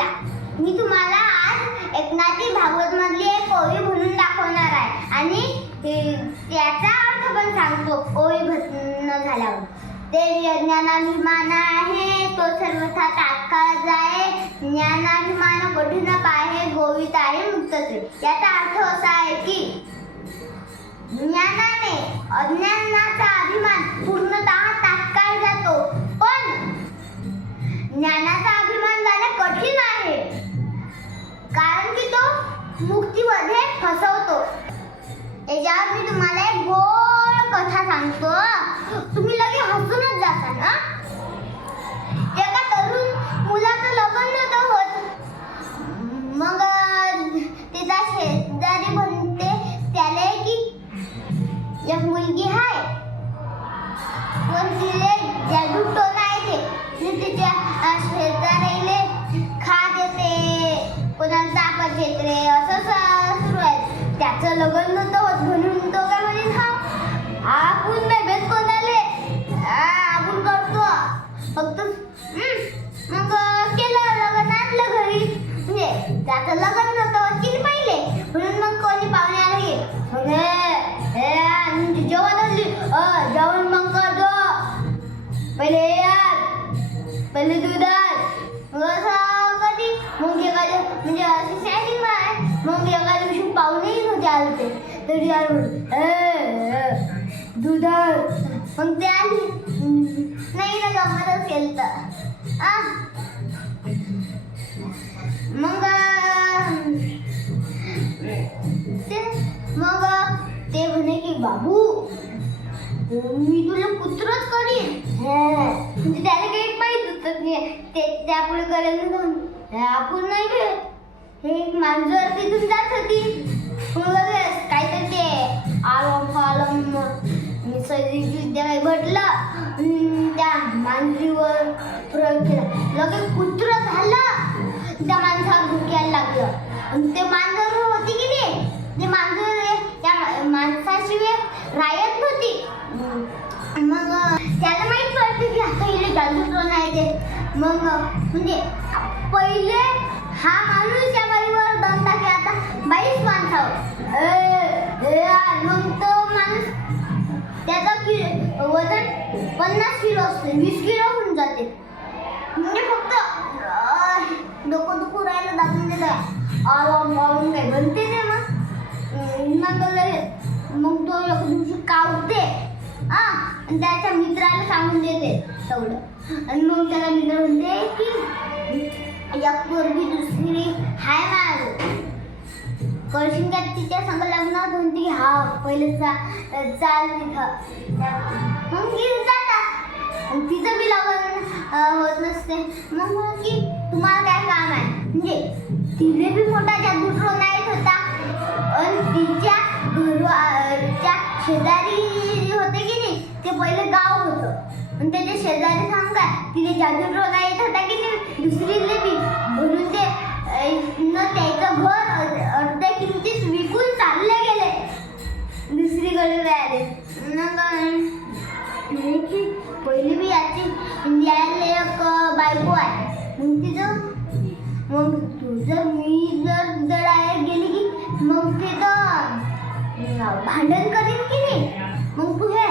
ऐका मी तुम्हाला आज एकनाथी भागवत मधली एक ओवी म्हणून दाखवणार आहे. आणि त्याचा अर्थ पण सांगतो ओवी म्हणणं झाल्यावर. ते ज्ञानाभिमान आहे तो सर्वथा तात्काळ जाय. ज्ञानाभिमान कठीण पाहे गोवित आहे मुक्तत्वे याचा अर्थ असा आहे की ज्ञानाने अज्ञानाचा अभिमान पूर्णतः तात्काळ जातो. पण ज्ञानाचा मुक्तीमध्ये फसवतो. याच्यावर मी तुम्हाला एक गोड कथा सांगतो तुम्ही लगे हसूनच जाता ना त्याचं लग्न नव्हतं होत चालते. तरी आले दूध मग ते आली. नाही ना गमत असेल तर मग ते मग ते म्हणे की बाबू मी तुला कुत्रच करीन म्हणजे त्याला काही माहीत होतं ते त्यापुढे करायला आपण नाही भेट हे एक मांजर तिथून जात होती. मांजरीवर प्रयोग केला. लगेच कुत्र झालं. त्या माणसाला भुक्याला लागलं. आणि ते मांजर होती की नाही? ते मांजर त्या माणसाशिवाय राहत नव्हती. मग त्याला माहीत पडते की आता इले जादू टोना आहे ते? मग म्हणजे पहिले हा माणूस या बाईवर दम टाके आता बाईच माणसावर. ए, ए, मग तर पन्नास किलो असते वीस किलो होऊन जाते. म्हणजे फक्त डोकं दुखू राहिलं दाबून देतं आराम आराम काय बनते ते मग? नंतर लगेच मग तो एक दिवशी कावते हा आणि त्याच्या मित्राला सांगून देते तेवढं. आणि मग त्याला मित्र म्हणते की एक पोरगी दुसरी हाय माझ कळशीन का तिच्या संग लग्नात म्हणते की हा पहिले चा चाल तिथं. मग ती तिचं बी लग्न होत नसते. मग म्हणून की तुम्हाला काय काम आहे? म्हणजे तिने बी मोठा जादू टोना होता. आणि तिच्या घरच्या शेजारी होते की नाही ते पहिले गाव होतं. आणि त्याच्या शेजारी सांग काय तिने जादू टोना येत होता की नाही? दुसरीले बी म्हणून ते न त्याचं घर अर्ध- अर्ध्या किमतीत विकून चालले गेले. दुसरीकडे राहिले. मग की पहिली इंडियाला एक बायको आहे. मग तिचं मग तुझं जर मी जर दडायला गेली की मग ते तर भांडण करीन की नाही? मग तू हे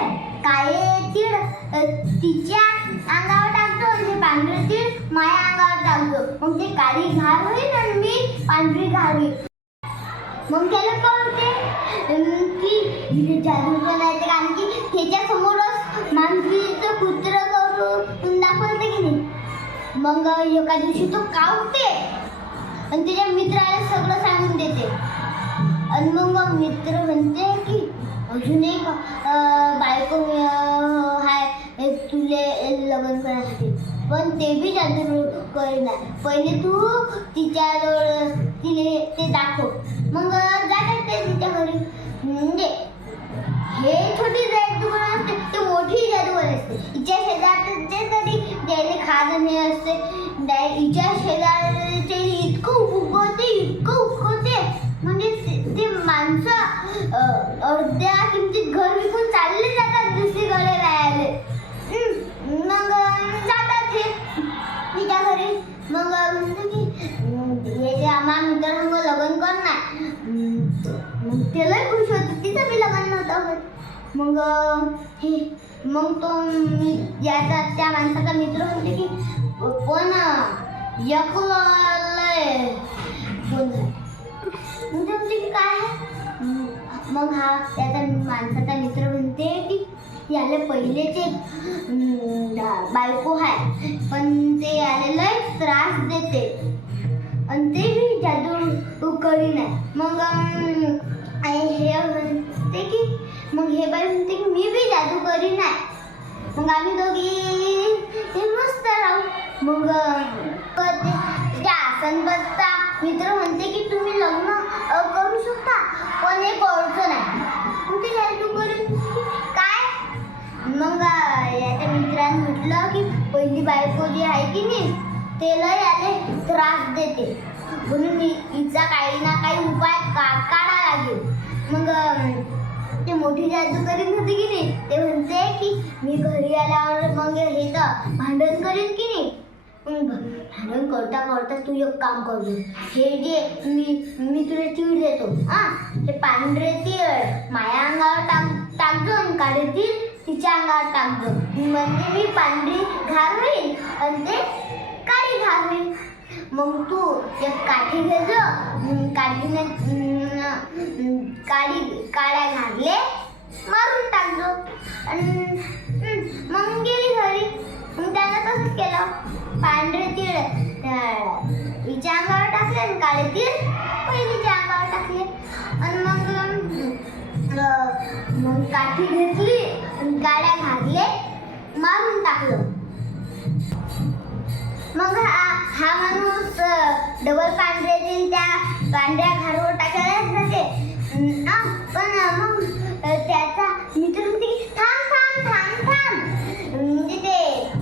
तीळ तिच्या अंगावर टाकतो आणि पांढरे तीळ माझ्या अंगावर टाकतो. मग ते काळी घार होईल आणि मी पांढरी घार होईल. मग त्याला कळते की जादू करायचं कारण की त्याच्यासमोरच माणसीचं कुत्र करून दाखवते की नाही? मग एका दिवशी तो कावते आणि त्याच्या मित्राला सगळं सांगून देते. आणि मग मित्र म्हणते की अजून एक बायको हाय तुले लग्न करायसाठी. पण ते बी जादू करणार. पहिले तू तिच्याजवळ तिले ते दाखव. मग जातात ते तिच्या घरी. म्हणजे हे छोटी तुम्हाला असते ते मोठी जादूगर असते. हिच्या शेजारचे तरी त्याने खाज नाही असते हिच्या शेजारचे इतकं उगवते इतकं उगवते. म्हणजे ते माणसं अर्ध्या किमतीत घर विकून चालले जातात दुसरीकडे राहायला. मग जातात हे. तिच्या घरी. मग म्हणतो की हे जे आम्हाला मित्रांसंग लग्न करणार त्याला खुश होते तिचं मी लग्न नव्हतं होत. मग हे मग तो मी याचा त्या माणसाचा मित्र म्हणते की पण एक लय म्हणते की काय आहे? मग हा त्याचा माणसाचा मित्र म्हणते की याले पहिलेचे बायको आहे पण ते याला लय त्रास देते. आणि ते मी जादू करीन आहे मग मग हे बाई म्हणते की मी बी जादू करी नाही. मग आम्ही दोघी मस्त राहू. मग अं, ते त्या मित्र म्हणते की तुम्ही लग्न करू शकता पण हे कळचं नाही. मग ते जादू करून. काय? मग याच्या मित्राने म्हटलं की पहिली बायको जी आहे की नाही त्याला याने त्रास देते. म्हणून हिचा काही ना काही उपाय का काढा लागेल. मग ते मोठी जादू करीत होती की नाही ते म्हणते की मी घरी आल्यावर मग हे तर भांडण करीन की नाही? भांडण करता करता तू एक काम करतो हे जे मी मी तुला तीळ देतो हा? ते पांढरे तीळ माझ्या अंगावर टाक टाकजो आणि काळे तीळ तिच्या अंगावर टाकजो. म्हणजे मी पांढरी घार होईल आणि ते काळी घार होईल मग तू एक काठी घेजो काठीने काळी काळ्या घातले मारून टाकलो आणि मग गेली घरी. मग त्यानं तसंच केलं. पांढरे तीळ हिच्या अंगावर टाकले आणि काळे तीळ पहिलीच्या अंगावर टाकले. आणि मग मग काठी घेतली आणि काळ्या घातले मारून टाकलं. मग हा हा माणूस डबल पांढरे तीन त्या पांढऱ्या घारवर टाकायलाच जाते पण मग त्याचा मित्र म्हणते की, थांब थांब थांब थांब. म्हणजे ते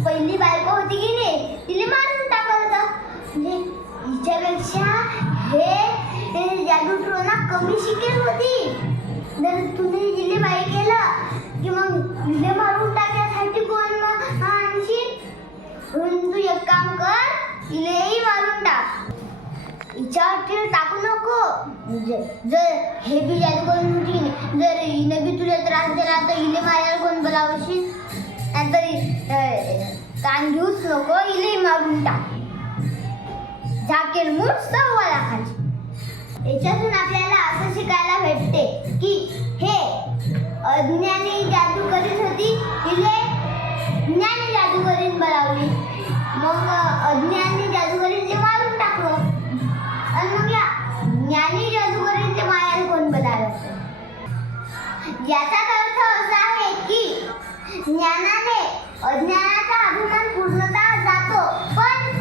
पहिली बायको होती की नाही तिला मारून टाकलं होतं. म्हणजे हिच्यापेक्षा हे जादू टोना कमी शिकेल होती. जर तुम्ही जिले बाई केलं की मग जिल्हे मारून टाकण्यासाठी कोण मग? तू एक काम कर इलेही मारून टाक. हिच्यावर टाकू नको. ज- जर हे बी जादू करून जर हिने बी तुला त्रास दिला तर हिने मारायला कोण बोलावशील? नाहीतर कान घेऊच नको इलेही मारून टाक. झाकेल मूठ सव्वा लाखाची. याच्यातून आपल्याला असं शिकायला याचाच अर्थ असा आहे की ज्ञानाने अज्ञानाचा अभिमान पूर्णता जातो पण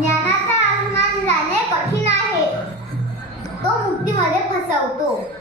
ज्ञानाचा अभिमान जाणे कठीण आहे. तो मुक्तीमध्ये फसवतो.